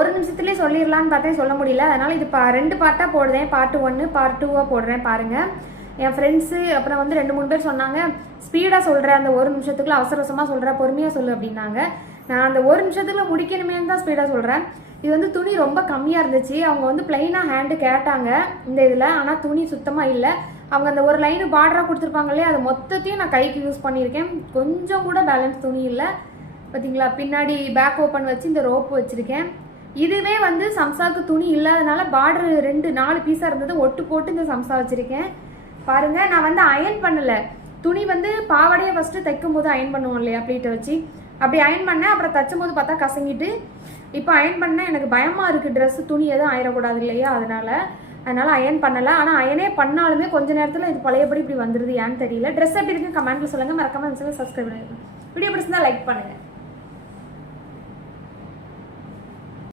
ஒரு நிமிஷத்துலேயே சொல்லிடலான்னு பார்த்தேன், சொல்ல முடியல. அதனால் இது 2 பார்ட்டாக போடுறேன். பார்ட் 1 பார்ட் 2 போடுறேன் பாருங்கள். என் ஃப்ரெண்ட்ஸு அப்புறம் வந்து 2-3 பேர் சொன்னாங்க, ஸ்பீடாக சொல்கிறேன், அந்த ஒரு நிமிஷத்துக்குள்ள அவசர அவசரமாக சொல்கிறேன், பொறுமையாக சொல்லு அப்படின்னாங்க. நான் அந்த ஒரு நிமிஷத்துக்குள்ள முடிக்கணுமேனு தான் ஸ்பீடாக சொல்கிறேன். இது வந்து துணி ரொம்ப கம்மியாக இருந்துச்சு. அவங்க வந்து பிளைனாக ஹேண்டு கேட்டாங்க இந்த இதில், ஆனால் துணி சுத்தமாக இல்லை. அவங்க அந்த ஒரு லைனு பார்டராக கொடுத்துருப்பாங்க இல்லையா, அது மொத்தத்தையும் நான் கைக்கு யூஸ் பண்ணியிருக்கேன். கொஞ்சம் கூட பேலன்ஸ் துணி இல்லை. பார்த்தீங்களா, பின்னாடி பேக் ஓப்பன் வச்சு இந்த ரோப்பு வச்சுருக்கேன். இதுவே வந்து சம்சாவுக்கு துணி இல்லாதனால பார்டர் 4 பீஸாக இருந்தது ஒட்டு போட்டு இந்த சம்சா வச்சுருக்கேன் பாருங்கள். நான் வந்து அயன் பண்ணலை. துணி வந்து பாவாடையை ஃபஸ்ட்டு தைக்கும் போது அயன் பண்ணுவோம் இல்லையா ப்ளீட்டை வச்சு, அப்படி அயன் பண்ணேன். அப்புறம் தைச்சும் போது பார்த்தா கசங்கிட்டு, இப்போ அயன் பண்ணேன். எனக்கு பயமாக இருக்குது, ட்ரெஸ்ஸு துணி எதுவும் ஆயிடக்கூடாது இல்லையா, அதனால் அயன் பண்ணலை. ஆனால் அயனே பண்ணாலுமே கொஞ்ச நேரத்தில் இது பழையபடி இப்படி வந்துடுது, ஏன்னு தெரியல. ட்ரெஸ் எப்படி இருக்குன்னு கமெண்ட்டில் சொல்லுங்கள். மறக்காமல் சப்ஸ்கிரைப் பண்ணிடுங்க. வீடியோ பிடிச்சிருந்தா லைக் பண்ணுங்கள்.